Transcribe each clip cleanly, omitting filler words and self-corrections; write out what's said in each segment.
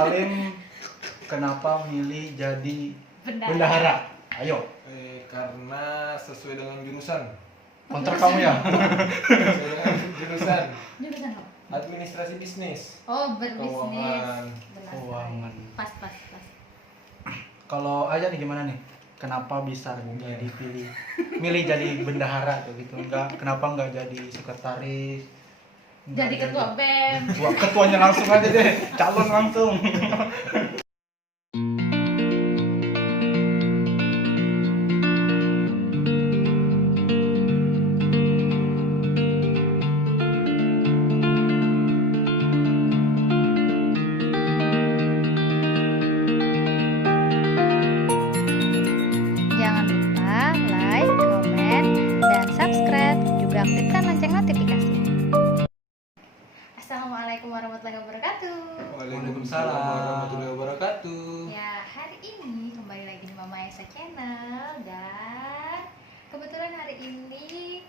Alim kenapa milih jadi Bendahara. bendahara? Ayo, Karena sesuai dengan jurusan. kontrak kamu ya? Sesuai dengan jurusan Jurusan apa? administrasi bisnis. Oh, berbisnis. Keuangan. Benar. Keuangan. Pas. Kalau aja nih gimana nih? Kenapa bisa jadi milih jadi bendahara atau gitu? Kenapa nggak jadi sekretaris? Nggak Jadi ketua BEM. Wah, ketuanya langsung aja deh, calon langsung. Jangan lupa like, komen, dan subscribe. Juga aktifkan lonceng notifikasi. Assalamualaikum warahmatullahi wabarakatuh. Waalaikumsalam warahmatullahi wabarakatuh. Ya, hari ini kembali lagi di Mama Esa Channel. Dan kebetulan hari ini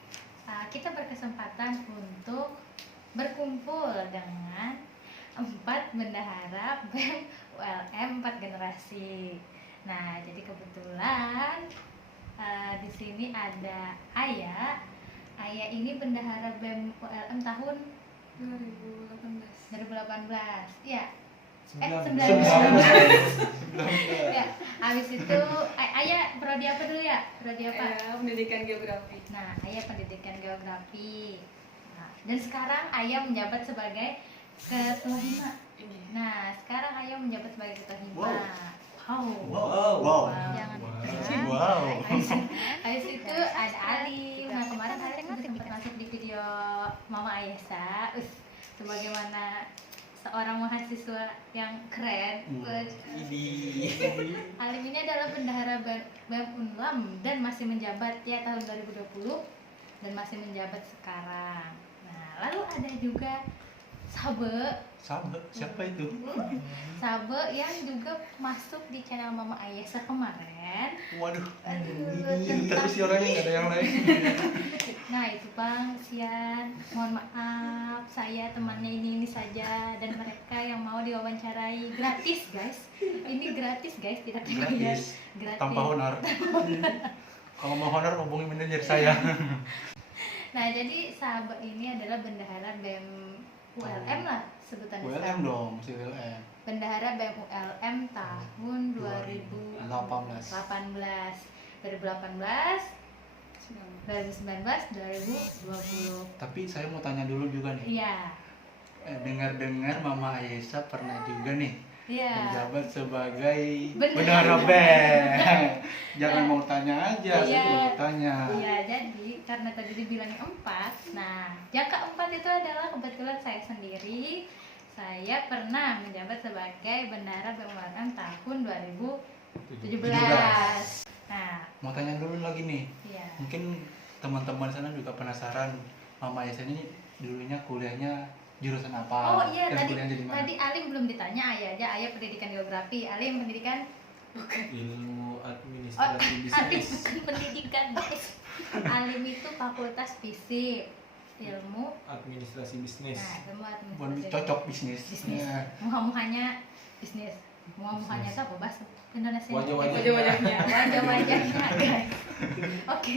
kita berkesempatan untuk berkumpul dengan 4 bendahara BEM ULM 4 generasi. Nah, jadi kebetulan di sini ada Ayah. Ayah ini bendahara BEM ULM tahun 2018. Ya. 19. Ya, habis itu Ayah prodi apa dulu ya? Prodi apa? Pendidikan geografi. Nah, Ayah pendidikan geografi. Nah, dan sekarang Ayah menjabat sebagai ketua hima. Nah, sekarang Ayah menjabat sebagai ketua hima. Wow. Jangan lupa. Wow. Habis itu ada Ali. Nah, kemarin Ali sempat masuk di video Mama Ayesa. Sebagaimana seorang mahasiswa yang keren. Alim ini adalah bendahara BEM Unlam dan masih menjabat ya tahun 2020 dan masih menjabat sekarang. Nah, lalu ada juga Sabe. Siapa itu? Sabe yang juga masuk di channel Mama Ayesa kemarin. Waduh. Tentang- Terus si orangnya nggak ada yang lain. Nah itu Bang, Sian, mohon maaf saya temannya ini saja dan mereka yang mau diwawancarai gratis guys. Ini gratis guys, tidak dibayar. Gratis. Gratis. Tanpa honor. Kalau mau honor hubungi manajer saya. Nah jadi sahabat ini adalah bendahara BEM ULM lah sebutannya. ULM sekarang. dong, masih ULM. Bendahara BEM ULM tahun 2018, 2019, 2020. Tapi saya mau tanya dulu juga nih. Iya. Dengar-dengar Mama Ayesa pernah juga nih Iya. menjabat sebagai Bendahara. bendahara BEM. Jangan mau tanya aja, saya Iya. mau tanya. Iya, jadi karena tadi dibilangnya 4. Nah, jangka 4 itu adalah kebetulan saya sendiri. Saya pernah menjabat sebagai bendahara BEM ULM tahun 2017. Nah, Mau tanya dulu lagi nih. iya. Mungkin teman-teman sana juga penasaran Mama Ayesa ini dulunya kuliahnya jurusan apa? Oh iya, dan tadi kuliahnya di mana? Alim belum ditanya. Ayah aja, Ayah pendidikan geografi. Alim pendidikan Ilmu Oh, administrasi Alim bisnis. bukan pendidikan, guys. Alim itu fakultas fisik, ilmu. Administrasi bisnis. Nah, ilmu Bukan administrasi. cocok bisnis. Bisnis. Ya. Muha-muhanya bisnis. Muha-muhanya itu apa bahasa Indonesia? Wajah-wajahnya. Wajah-wajahnya, guys. Oke.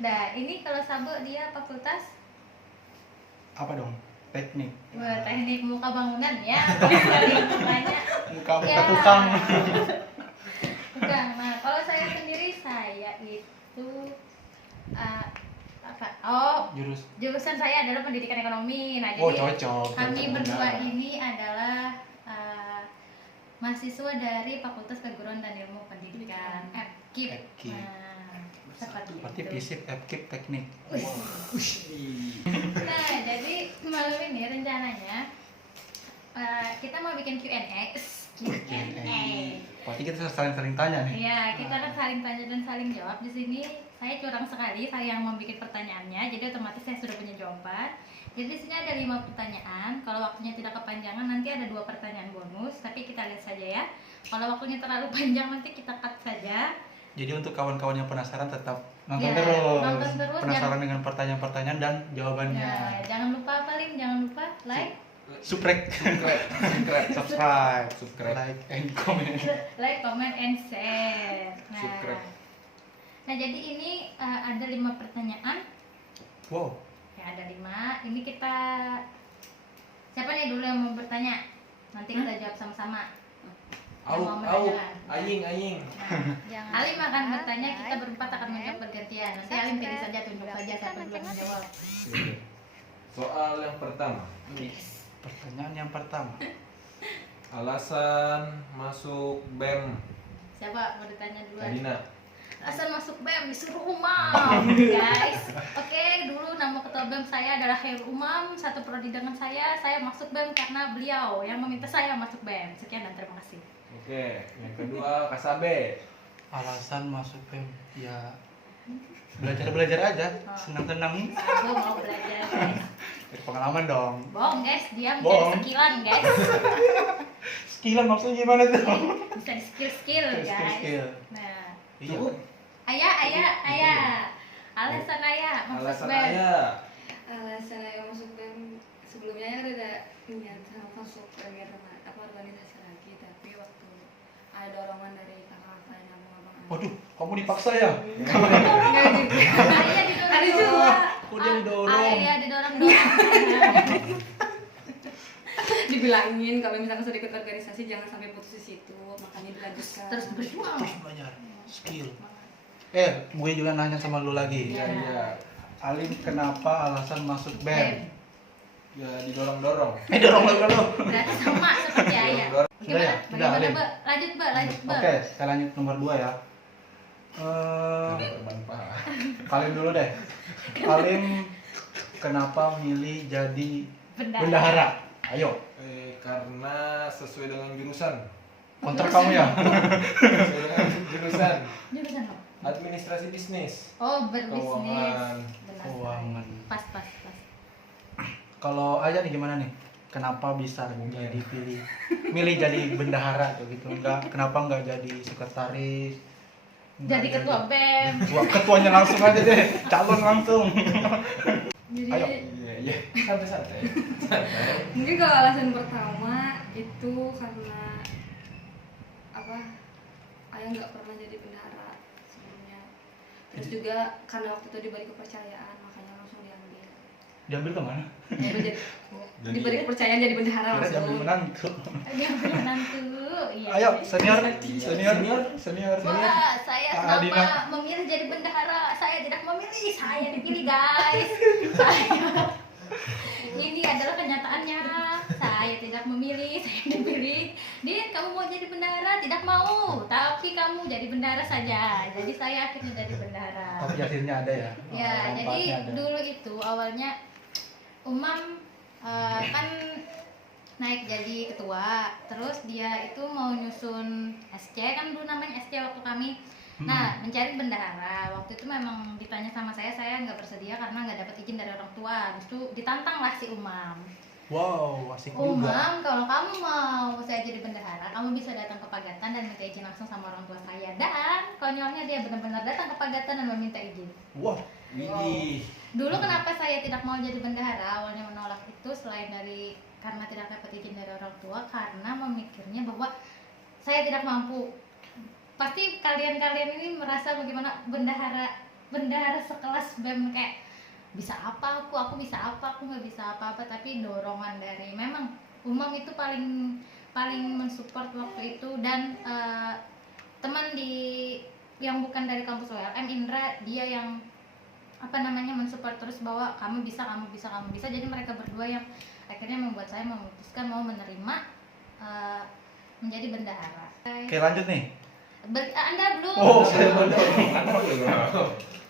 Nah, ini kalau Sabo dia fakultas Apa dong? Teknik. teknik muka bangunan ya. Dari mukanya. Muka Ya. tukang. Bukan. Nah, kalau saya sendiri saya itu apa? Oh, jurusan saya adalah pendidikan ekonomi. Nah, Oh, jadi cocok. kami cocok berdua banget. ini adalah mahasiswa dari Fakultas Keguruan dan Ilmu Pendidikan FKIP. FKIP. Nah, seperti Berarti itu. fisik, FKIP, teknik. Nah, jadi malam ini rencananya kita mau bikin Q&A. Berarti kita saling tanya nih. Iya, kita kan saling tanya dan saling jawab. Di sini saya curang sekali, saya yang membuat pertanyaannya, jadi otomatis saya sudah punya jawaban. Jadi di sini ada 5 pertanyaan. Kalau waktunya tidak kepanjangan, nanti ada 2 pertanyaan bonus. Tapi kita lihat saja ya. Kalau waktunya terlalu panjang, nanti kita cut saja. Jadi untuk kawan-kawan yang penasaran tetap nonton Ya, terus. nonton terus, Penasaran dengan pertanyaan-pertanyaan dan jawabannya. Nah, jangan lupa apa Lim? Jangan lupa like, subscribe, Subscribe. like and comment. Like, comment, and share. Subscribe. Nah jadi ini ada 5 pertanyaan. Wow, Ya ada 5. Ini kita siapa nih dulu yang mau bertanya? Nanti kita jawab sama-sama. Yang mau menanyakan. Aing. Jangan Alim akan lupa bertanya, kita like, berempat akan menjawab comment, bergantian. Nanti Alim pilih saja, tunjuk saja siapa dulu yang menjawab. Oke. Soal yang pertama. pertanyaan yang pertama. Alasan masuk BEM Siapa mau ditanya duluan? Kadina. Asal masuk BEM disuruh Umam, guys. Oke, dulu nama ketua BEM saya adalah Khairul Umam, satu prodi dengan saya. Saya masuk BEM karena beliau yang meminta saya masuk BEM. Sekian dan terima kasih. Oke, yang kedua Kasabe. Alasan masuk PEM ya belajar aja, senang-senang. Aku mau belajar, guys. Dari pengalaman dong. Bohong, guys. Dia menjadi Bohong. skillan, guys. Skillan maksudnya gimana tuh? Bisa di skill, guys. Skill. Nah, Iya. ayah. Alasan ayah masuk Alasan BEM. ayah. Alasan saya masuk BEM sebelumnya ya udah niat sama masuk premier organisasi lagi, tapi waktu ada dorongan dari kakak-kakak yang abang-abang Waduh, kamu dipaksa ya? enggak juga. Ayah didorong. Ada juga. Kok dia didorong? Ayah didorong. Dibilangin kalau misalkan sudah ikut organisasi jangan sampai putus di situ, makanya dilanjutkan. Terus berjuang. Terus belajar skill. Gue juga nanya sama lu lagi. Iya. Alim, kenapa alasan masuk BEM? Ya didorong-dorong. Dorong lu dulu. Berarti sama seperti ayah. Dorong-dorong. Sudah ya? Sudah, Bagaimana, Alim. Mbak? Lanjut, Mbak. Oke, saya lanjut nomor 2 ya. Bermanfaat. Alim dulu deh. Alim, kenapa milih jadi Bendahara. bendahara? Ayo, Karena sesuai dengan jurusan. kontrak kamu ya? Sesuai dengan jurusan Jurusan apa? administrasi bisnis. Oh, berbisnis. Keuangan. Benar. Keuangan. Pas. Kalau aja nih gimana nih? Kenapa bisa jadi milih jadi bendahara tuh gitu? Kenapa nggak jadi sekretaris? Jadi ketua BEM. Ketuanya langsung aja deh, calon langsung. Jadi Ayo. Iya. Santai-santai. Mungkin kalau alasan pertama itu karena apa? Ayah nggak pernah jadi bendahara sebelumnya. Terus juga karena waktu itu diberi kepercayaan, makanya langsung diambil. Diambil kemana? Jadi, diberi kepercayaan jadi bendahara Kira langsung. diambil menantu. diambil menantu. Iya. Ayo, senior. Wah, saya Kak Adina. kenapa memilih jadi bendahara? Saya tidak memilih, saya dipilih, guys. Ini adalah kenyataannya. Saya tidak memilih, saya dipilih. Din, kamu mau jadi bendahara? Tidak mau, tapi kamu jadi bendahara saja. Jadi saya akhirnya jadi bendahara. Tapi hasilnya ada ya? Ya, jadi Manfaatnya ada. dulu itu awalnya Umam kan naik jadi ketua, terus dia itu mau nyusun SC, kan dulu namanya SC waktu kami. Nah, mencari bendahara. Waktu itu memang ditanya sama saya nggak bersedia karena nggak dapat izin dari orang tua. Habis itu ditantang lah si Umam. Wow, asik juga. Umam, kalau kamu mau saya jadi bendahara, kamu bisa datang ke Pagatan dan minta izin langsung sama orang tua saya. Dan konyolnya dia benar-benar datang ke Pagatan dan meminta izin. Wah, Widih. Dulu kenapa saya tidak mau jadi bendahara? Awalnya menolak itu selain dari karena tidak dapat izin dari orang tua, karena memikirnya bahwa saya tidak mampu. Pasti kalian-kalian ini merasa bagaimana bendahara sekelas BEM kayak bisa apa aku bisa apa, aku nggak bisa apa-apa. Tapi dorongan dari memang Umam itu paling mensupport waktu itu. Dan teman yang bukan dari kampus ULM, Indra, dia yang mensupport terus bahwa kamu bisa. Jadi mereka berdua yang akhirnya membuat saya memutuskan mau menerima menjadi bendahara. oke lanjut nih. Anda belum? Oh, saya belum.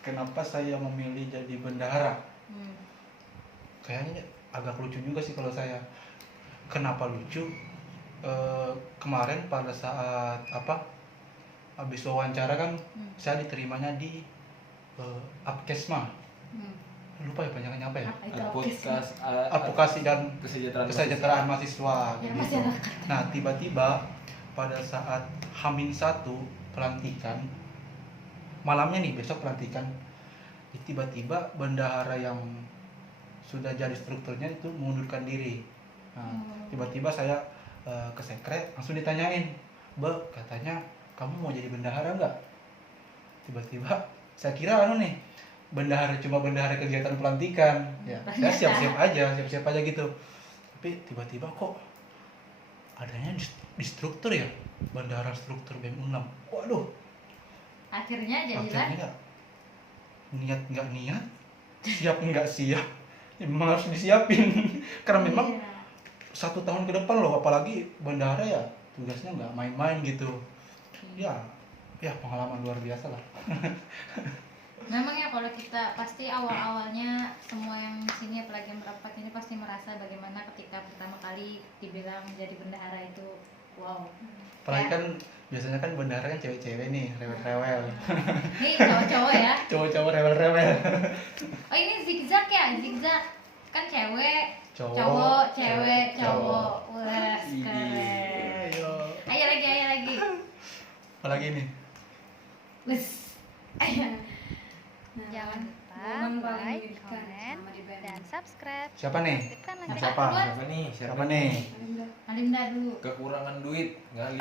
Kenapa saya memilih jadi bendahara? Kayaknya agak lucu juga sih kalau saya. Kenapa lucu? Kemarin pada saat habis wawancara kan, saya diterimanya di Apkesma. Lupa ya panjangannya apa ya? Apa itu? Advokasi dan Kesejahteraan kesejahteraan mahasiswa Ya, gitu. Nah, tiba-tiba pada saat H-1 pelantikan, malamnya nih, besok pelantikan, tiba-tiba bendahara yang sudah jadi strukturnya itu mengundurkan diri. Nah, tiba-tiba saya ke sekret langsung ditanyain, "Mbak, katanya kamu mau jadi bendahara nggak?" Tiba-tiba saya kira nih bendahara, cuma bendahara kegiatan pelantikan ya. Saya siap-siap aja gitu, tapi tiba-tiba kok adanya di struktur ya, bendahara struktur BEM Unlam. Waduh, Akhirnya jadilah akhirnya niat nggak niat, siap nggak siap, ya memang harus disiapin karena memang Iya. 1 tahun ke depan loh, apalagi bendahara ya tugasnya nggak main-main gitu ya. Pengalaman luar biasa lah. Memang ya kalau kita pasti awal-awalnya semua yang sini apalagi yang merapat ini pasti merasa bagaimana ketika pertama kali dibilang jadi bendahara itu wow. Apalagi Ya. kan biasanya kan bendahara kan cewek-cewek nih, rewel-rewel. Nih cowok-cowok ya. Cowok-cowok rewel-rewel. Oh ini zigzag ya, zigzag kan cewek, Cowok, cowok, cewek, cowok. cowok. Wah, keren. Ayo lagi. Apalagi nih? Wes. Ayo. Nah, Jangan lupa momen paling like, menyedihkan komen, selama di BEM. dan subscribe. Siapa nih? Aktifkan Siapa? lonceng. Siapa? Siapa nih? Siapa nih? Alinda. Alinda dulu. Kekurangan duit, ngali.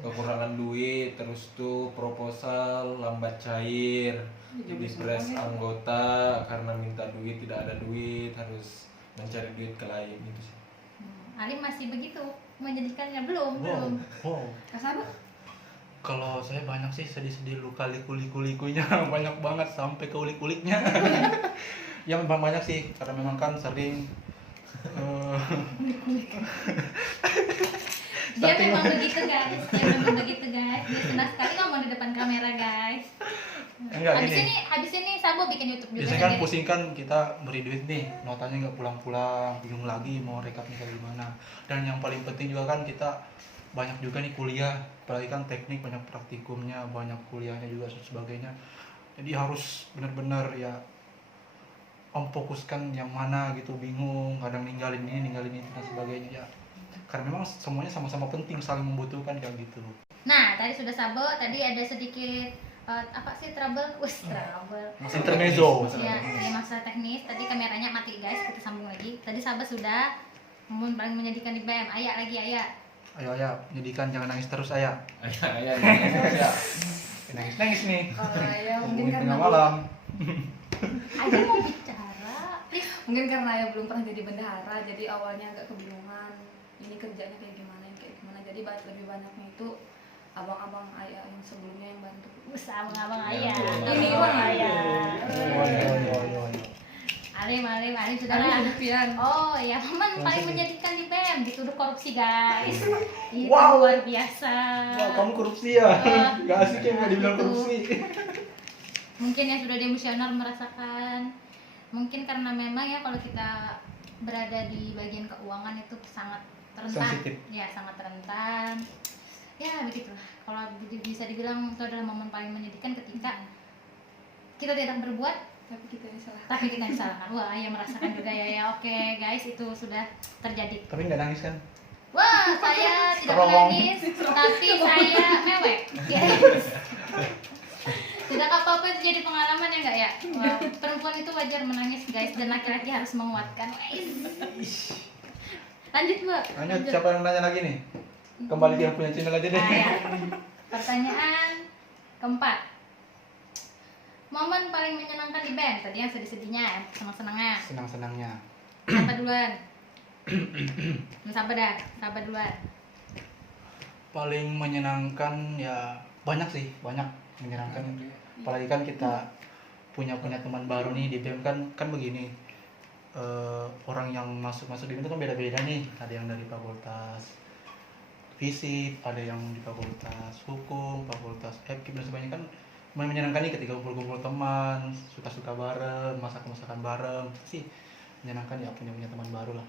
Kekurangan duit, terus tuh proposal lambat cair, di press anggota karena minta duit tidak ada duit, harus mencari duit ke lain gitu sih. Alim masih begitu menyedihkannya belum? Wow. Kasabah? Kalau saya banyak sih sedih-sedih, luka liku-likunya banyak banget sampai ke ulik-uliknya. Ya memang banyak sih karena memang kan sering Dia Tapi- memang begitu guys. Dia senang sekali ngomong di depan kamera guys. enggak gini. Habis ini Sabo bikin YouTube juga Biasanya kan sendiri. pusing kan kita beri duit nih, notanya nggak pulang-pulang, bingung lagi mau rekapnya kayak gimana. Dan yang paling penting juga kan kita banyak juga nih kuliah, apalagi kan teknik banyak praktikumnya, banyak kuliahnya juga dan sebagainya. Jadi harus benar-benar ya memfokuskan yang mana gitu, bingung, kadang ninggalin ini dan sebagainya ya. Karena memang semuanya sama-sama penting, saling membutuhkan kayak gitu. Nah, tadi sudah Sabo, tadi ada sedikit apa sih trouble? Trouble. Intermezzo. Ya, ini masalah teknis. Tadi kameranya mati guys, kita sambung lagi. Tadi Sabo sudah momen paling menyedihkan di BM. Ayah lagi, ayah. Ayo menyedihkan, jangan nangis terus ayah. Ayah, Nangis nih. Kalau Ayah mungkin Hubungin karena tengah malam. Ayah mau bicara. Please. mungkin karena Ayah belum pernah jadi bendahara, jadi awalnya agak kebingungan. Ini kerjanya kayak gimana, Jadi lebih banyaknya itu abang-abang Ayah yang sebelumnya yang bantu. Usaha abang ayah. Ini bang ayah. Yo. Alim sudah Ada lah. Sofian. Oh ya, momen paling menyedihkan di BM dituduh korupsi guys. Itu Wow. luar biasa. Wah, kamu korupsi ya? Gak asik ya nggak dibilang Itu. korupsi. Mungkin yang sudah emosional merasakan. Mungkin karena memang ya kalau kita berada di bagian keuangan itu sangat rentan. Sensitif. Ya, sangat rentan. Ya, begitulah. Kalau bisa dibilang itu adalah momen paling menyedihkan ketika kita tidak berbuat Tapi kita yang salah. tapi kita disalahkan. Wah, Ayah merasakan juga ya. Oke, guys, itu sudah terjadi. Tapi nggak nangis kan? Wah, saya tidak Terowong. menangis, tapi saya mewek. Yes. Tidak apa-apa itu jadi pengalaman ya enggak ya? Wah, perempuan itu wajar menangis guys, dan laki-laki harus menguatkan. Wais. Lanjut Mbak. Lanjut, siapa yang nanya lagi nih? Kembali ke yang punya channel aja deh. Nah, ya. Pertanyaan keempat. Momen paling menyenangkan di BEM, tadi yang sedih-sedihnya, senang-senangnya. Senang-senangnya. Siapa duluan? Sabar duluan. Paling menyenangkan ya banyak sih, banyak menyenangkan. Apalagi kan kita punya teman baru nih di BEM kan begini. Orang yang masuk BEM itu kan beda-beda nih. Ada yang dari fakultas fisik, ada yang di fakultas hukum, fakultas FKIP dan sebagainya. Kan menyenangkan nih ketika kumpul-kumpul teman, suka-suka bareng, masak-masakan bareng. Itu sih menyenangkan ya, punya teman baru lah.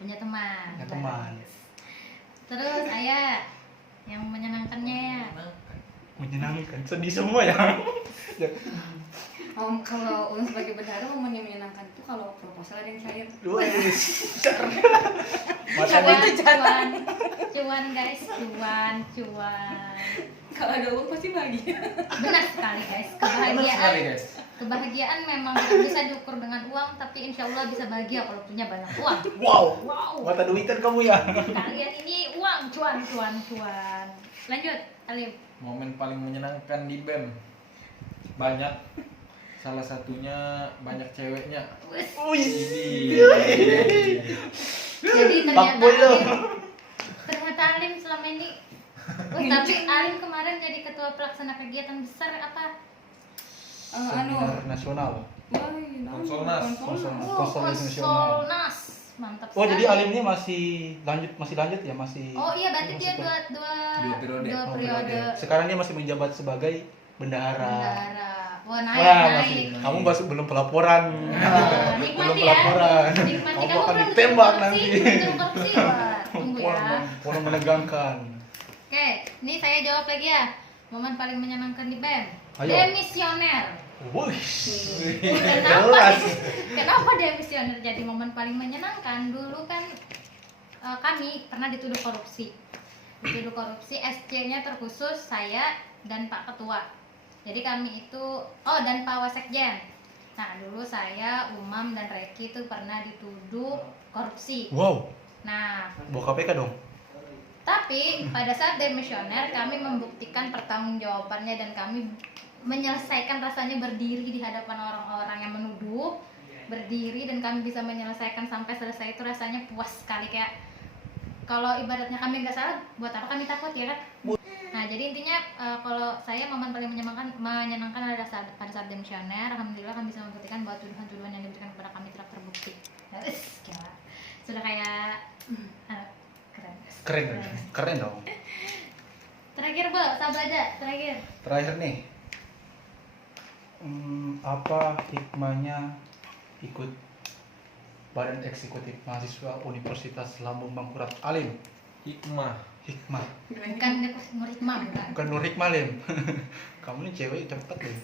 Punya teman. Punya teman. Terus Ayah yang menyenangkannya ya. Menyenangkan, sedih semua ya. Kalau Ulun sebagai bendahara momen yang menyenangkan itu kalau proposal ada yang cair. Cuan guys, cuan. Kalau ada uang pasti bahagia. Benar sekali guys, Benar sekali kebahagiaan. guys. kebahagiaan memang tidak bisa diukur dengan uang, tapi insya Allah bisa bahagia kalau punya banyak uang. Wow, Wow, mata duitan kamu ya. kalian ini uang, cuan. Lanjut, Alim. Momen paling menyenangkan di BEM banyak, salah satunya banyak ceweknya. Wes. Jadi Fuckboy lo. ternyata Alim selama ini. Wih, tapi Alim kemarin jadi ketua pelaksana kegiatan besar apa? Seminar nasional. Konsolnas. Konsolnas. Mantap Oh, sekali. jadi Alim ini masih lanjut ya, masih. Oh iya, berarti dia masih dua periode. Oh, periode. Sekarang dia masih menjabat sebagai bendahara. Bendahara. Wah, naik, Wah, naik. masih. Kamu masih belum pelaporan. Wah, nikmati Belum ya. pelaporan. Nikmati. Kamu Kamu akan belum ditembak korupsi, nanti. belum korupsi. Wah, tunggu ya. Orang menegangkan. Oke, ini saya jawab lagi ya. Momen paling menyenangkan di BEM. Ayo. Demisioner. Wih. Kenapa? Jelas. Kenapa demisioner jadi momen paling menyenangkan? Dulu kan kami pernah dituduh korupsi. SC-nya terkhusus saya dan Pak Ketua. Jadi kami itu, dan Pak Wasekjen. Nah, dulu saya, Umam dan Reki itu pernah dituduh korupsi. Wow, Nah, bawa KPK dong. tapi pada saat demisioner kami membuktikan pertanggungjawabannya dan kami menyelesaikan, rasanya berdiri di hadapan orang-orang yang menuduh, berdiri dan kami bisa menyelesaikan sampai selesai, itu rasanya puas sekali. Kayak kalau ibaratnya kami nggak salah, buat apa kami takut ya kan? Nah, jadi intinya kalau saya momen paling menyenangkan adalah pada saat demisioner. Alhamdulillah kami bisa membuktikan bahwa tuduhan-tuduhan yang diberikan kepada kami tidak terbukti. Gila. Sudah kayak Keren dong. Terakhir, Bel, Sabada, terakhir. Terakhir nih, apa hikmahnya ikut Badan Eksekutif Mahasiswa Universitas Lambung Mangkurat? Alim. Hikmah. Bukan murid mam, bukan. Bukan Nur Hikmah, Lim. Kamu nih cewek cepet, Lim.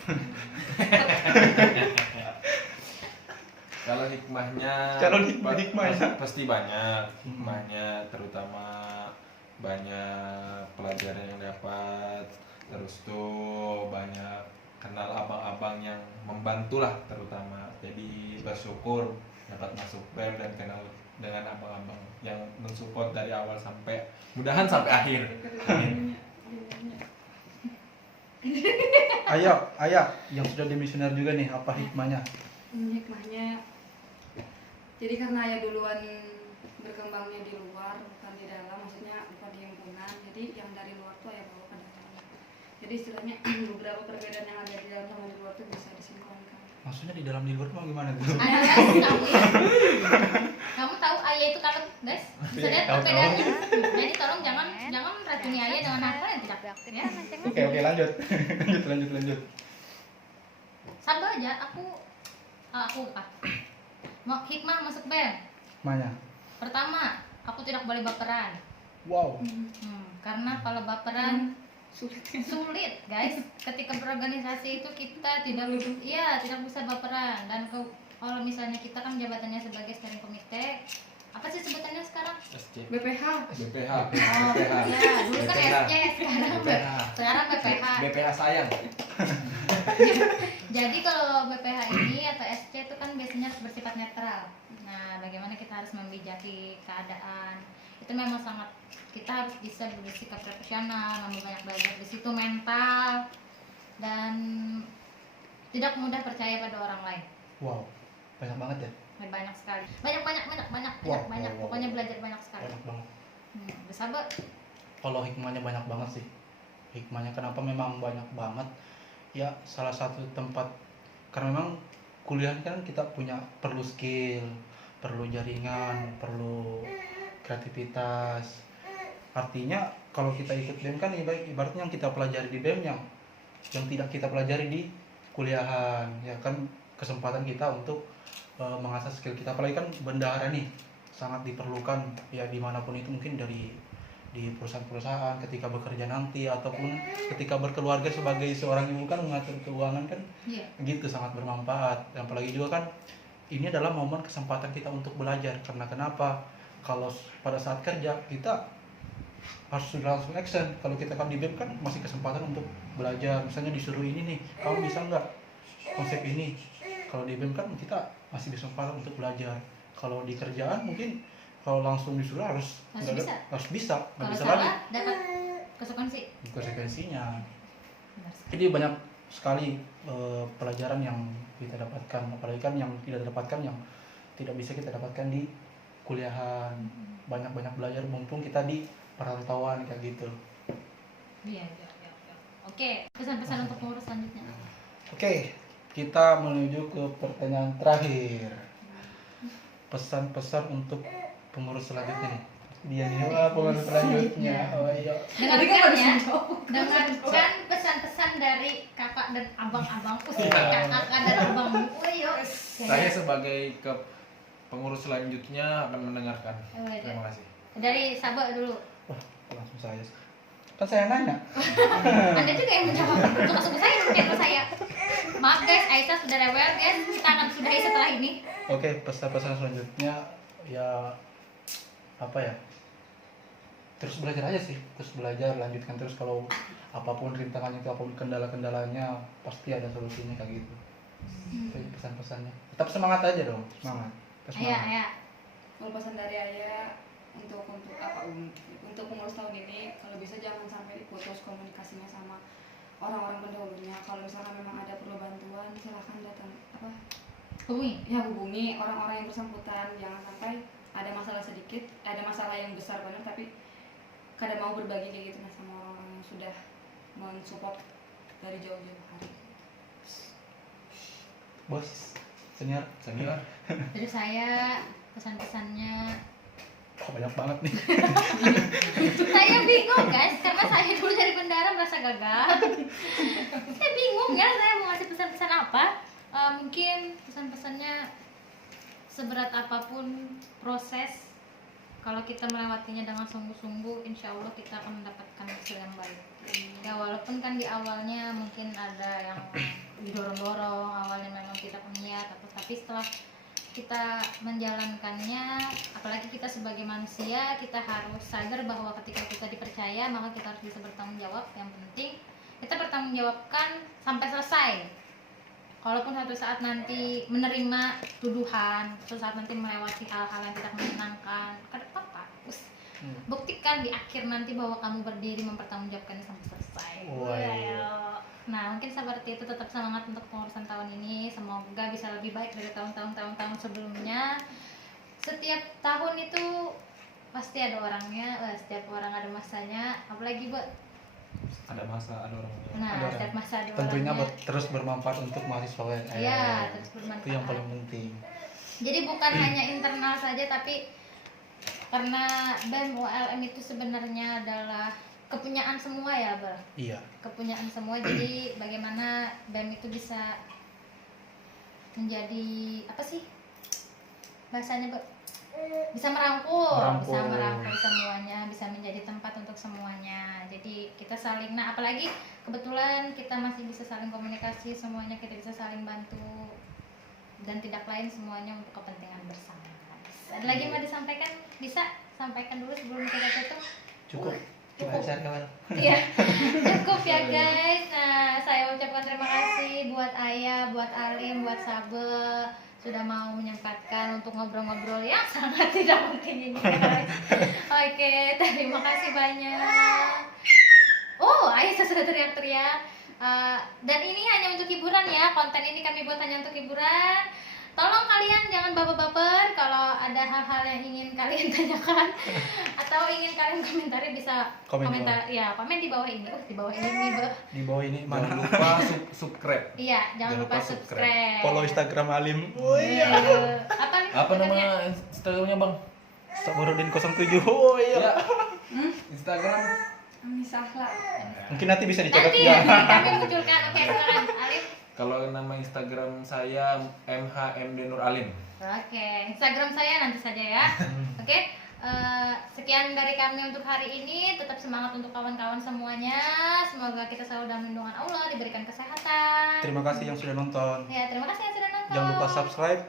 Kalau hikmahnya, pasti banyak hikmahnya, terutama banyak pelajaran yang dapat, terus tuh banyak kenal abang-abang yang membantu lah, terutama jadi bersyukur dapat masuk BEM dan kenal dengan abang-abang yang mensupport dari awal sampai mudahan sampai akhir. Amin. Ayah, yang sudah demisioner juga nih, apa hikmahnya? Hikmahnya, jadi karena ayah duluan berkembangnya di luar bukan di dalam, maksudnya bukan di himpunan, jadi yang dari luar tuh ayah bawa ke dalam. Jadi istilahnya beberapa perbedaan yang ada di dalam sama di luar tuh bisa disinkronkan. Maksudnya di dalam di luar mah gimana tuh? Ada kamu ya? Kamu tahu ayah itu kalem, guys? Bisa lihat Tahu. perbedaannya. Jadi tolong jangan racuni ayah dengan apa yang tidak ya. Oke, lanjut. lanjut. Sabar aja, aku apa? Mau hikmah masuk BEM. Hikmahnya. Pertama, aku tidak boleh baperan. Wow. Karena kalau baperan sulit, guys. Ketika berorganisasi itu kita tidak bisa baperan. Dan kalau misalnya kita kan jabatannya sebagai steering komite, apa sih sebutannya sekarang? SC. BPH. BPH. Oh, ya, dulu kan SC, sekarang BPH. BPH sayang. Jadi kalau BPH ini atau SC itu kan biasanya bersifat netral. Nah, bagaimana kita harus membijaki keadaan? Itu memang sangat, kita harus bisa bersikap profesional, memang banyak belajar di situ, mental, dan tidak mudah percaya pada orang lain. Wow, banyak banget ya. Banyak sekali, banyak. Wow. Pokoknya belajar banyak sekali. Banyak banget. Bersabar. Kalau hikmahnya banyak banget sih. Hikmahnya kenapa memang banyak banget? Ya salah satu tempat, karena memang kuliah kan kita perlu skill, perlu jaringan, perlu kreativitas. Artinya kalau kita ikut BEM kan ibaratnya yang kita pelajari di BEM yang tidak kita pelajari di kuliahan, ya kan, kesempatan kita untuk mengasah skill kita. Apalagi kan bendahara nih sangat diperlukan ya dimanapun itu, mungkin di perusahaan-perusahaan ketika bekerja nanti, ataupun ketika berkeluarga sebagai seorang ibu kan mengatur keuangan kan, gitu, sangat bermanfaat. Dan apalagi juga kan ini adalah momen kesempatan kita untuk belajar. Karena kenapa? Kalau pada saat kerja kita harus sudah langsung action. Kalau kita kan di BEM kan masih kesempatan untuk belajar. Misalnya disuruh ini nih, kamu bisa nggak konsep ini. Kalau di BEM kan kita masih bisa untuk belajar. Kalau di kerjaan mungkin kalau langsung disuruh harus Harus bisa. harus bisa, nggak Kalau bisa lagi salah dapat konsekuensi. konsekuensinya. Benar sekali. Jadi banyak sekali pelajaran yang kita dapatkan, apalagi kan yang tidak dapatkan, yang tidak bisa kita dapatkan di kuliahan. Banyak-banyak belajar mumpung kita di perantauan kayak gitu. Iya. Oke, pesan-pesan untuk pengurus selanjutnya. Oke, kita menuju ke pertanyaan terakhir. Pesan-pesan untuk pengurus selanjutnya nih. Dia nih, wah, pengurus selanjutnya. Oh iya. Dengarkan ya, dengarkan pesan-pesan dari kakak dan abang-abang. Kakak dan abang. Yuk. Saya sebagai pengurus selanjutnya akan mendengarkan. Terima kasih. Dari Sabah dulu. Wah, langsung saya. Kan saya nanya. Anda juga yang menjawab. Untuk langsung ke saya, bukan ke saya. Maaf guys, Aisyah sudah rewel guys. Kita akan sudahi setelah ini. Oke, pesan-pesan selanjutnya ya apa ya? Terus belajar aja sih, terus belajar, lanjutkan terus. Kalau apapun rintangannya, itu apapun kendala-kendalanya, pasti ada solusinya kayak gitu. Itu pesan-pesannya. Tetap semangat aja dong, semangat. Terus semangat. Ayah. Kalau pesan dari ayah untuk apa untuk pengurus tahun ini, kalau bisa jangan sampai diputus komunikasinya sama orang-orang pendahulunya. Kalau misalnya memang ada perlu bantuan, silahkan datang hubungi orang-orang yang bersangkutan. Jangan sampai ada masalah sedikit, ada masalah yang besar banget tapi kadang mau berbagi kayak gitu sama orang-orang yang sudah mensupport dari jauh-jauh hari. Bos, senior. Dari saya pesan-pesannya. Kok banyak banget nih. Saya bingung guys, karena saya dulu dari bendara merasa gagal. Saya bingung ya, saya mau ngasih pesan-pesan apa. Mungkin pesan-pesannya seberat apapun proses, kalau kita melewatinya dengan sungguh-sungguh, insya Allah kita akan mendapatkan hasil yang baik. Ya walaupun kan di awalnya mungkin ada yang didorong-dorong, awalnya memang tidak niat, tapi setelah kita menjalankannya, apalagi kita sebagai manusia, kita harus sadar bahwa ketika kita dipercaya maka kita harus bisa bertanggung jawab. Yang penting kita bertanggung jawabkan sampai selesai. Kalaupun suatu saat nanti menerima tuduhan, suatu saat nanti melewati hal-hal yang tidak menyenangkan, kada apa-apa. Buktikan di akhir nanti bahwa kamu berdiri mempertanggungjawabkannya sampai selesai. Wow. Nah, mungkin seperti itu. Tetap semangat untuk pengurusan tahun ini. Semoga bisa lebih baik dari tahun-tahun sebelumnya. Setiap tahun itu pasti ada orangnya, setiap orang ada masanya. Apalagi buat Ada masa, ada orangnya. nah, Ada setiap masa ada tentunya orangnya. terus bermanfaat untuk mahasiswa UNR. Iya, terus bermanfaat. Itu yang paling penting. Jadi bukan hanya internal saja, tapi karena BEM ULM itu sebenarnya adalah kepunyaan semua ya, Bang. Iya. Kepunyaan semua. Jadi bagaimana BEM itu bisa menjadi apa sih bahasanya, Bang? Bisa merangkul semuanya, bisa menjadi tempat untuk semuanya. Jadi kita saling, nah apalagi kebetulan kita masih bisa saling komunikasi, semuanya kita bisa saling bantu, dan tidak lain semuanya untuk kepentingan bersama. Ada lagi yang mau disampaikan? Bisa sampaikan dulu sebelum kita tutup. Cukup. Belajar kawan. Iya, cukup ya guys. Nah, saya ucapkan terima kasih buat Ayah, buat Alim, buat Sabe sudah mau menyempatkan untuk ngobrol-ngobrol yang sangat tidak penting ini guys. Oke, terima kasih banyak. Oh, Aisyah sudah teriak-teriak. Dan ini hanya untuk hiburan ya. Konten ini kami buat hanya untuk hiburan. Tolong kalian jangan baper-baper. Kalau ada hal-hal yang ingin kalian tanyakan atau ingin kalian komentari, bisa komentar ya, komen di bawah ini. Di bawah ini nih, Di bawah ini Jangan mana? lupa subscribe. Iya, jangan lupa subscribe. Follow Instagram Alim. Oh iya. Apa nih? Apa Instagramnya? nama Instagramnya, Bang? Saburudin 07. Oh iya. Ya. Instagram. Misahla. Mungkin nanti bisa dicatat Nanti ya. kami munculkan. Oke, silakan Alif. Kalau nama Instagram saya MHMD Nur Alim. Oke, Instagram saya nanti saja ya. Oke, sekian dari kami untuk hari ini. Tetap semangat untuk kawan-kawan semuanya. Semoga kita selalu dalam lindungan Allah, diberikan kesehatan. Terima kasih yang sudah nonton. Ya, terima kasih yang sudah nonton. Jangan lupa subscribe,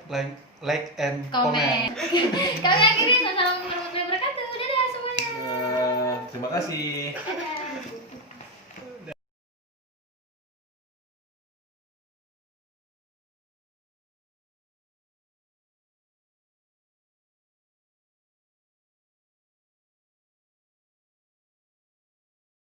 like and comment. Kami akhiri. Assalamualaikum warahmatullahi wabarakatuh. Dadah semuanya. Terima kasih.